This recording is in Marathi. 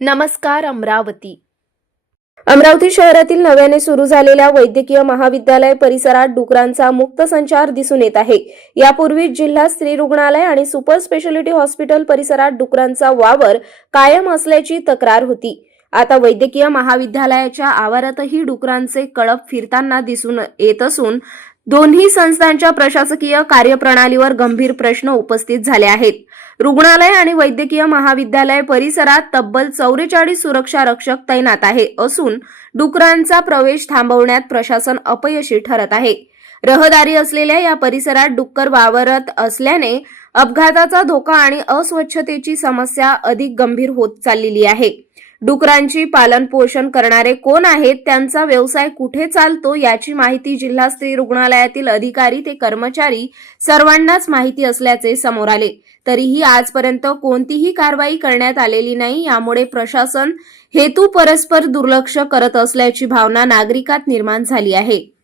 नमस्कार अमरावती शहरातील नव्याने सुरू झालेल्या वैद्यकीय महाविद्यालय परिसरात डुकरांचा मुक्त संचार दिसून येत आहे। यापूर्वी जिल्हा स्त्री रुग्णालय आणि सुपर स्पेशालिटी हॉस्पिटल परिसरात डुकरांचा वावर कायम असल्याची तक्रार होती। आता वैद्यकीय महाविद्यालयाच्या आवारातही डुकरांचे कळप फिरताना दिसून येत असून दोन्ही संस्थांच्या प्रशासकीय कार्यप्रणालीवर गंभीर प्रश्न उपस्थित झाले आहेत। रुग्णालय आणि वैद्यकीय महाविद्यालय परिसरात तब्बल 44 सुरक्षा रक्षक तैनात आहे असून डुकरांचा प्रवेश थांबवण्यात प्रशासन अपयशी ठरत आहे। रहदारी असलेल्या या परिसरात डुक्कर वावरत असल्याने अपघाताचा धोका आणि अस्वच्छतेची समस्या अधिक गंभीर होत चाललेली आहे। डुकरांची पालनपोषण करणारे कोण आहेत, त्यांचा व्यवसाय कुठे चालतो याची माहिती जिल्हा स्त्री रुग्णालयातील अधिकारी ते कर्मचारी सर्वांनाच माहिती असल्याचे समोर आले। तरीही आजपर्यंत कोणतीही कारवाई करण्यात आलेली नाही। यामुळे प्रशासन हेतू परस्पर दुर्लक्ष करत असल्याची भावना नागरिकात निर्माण झाली आहे।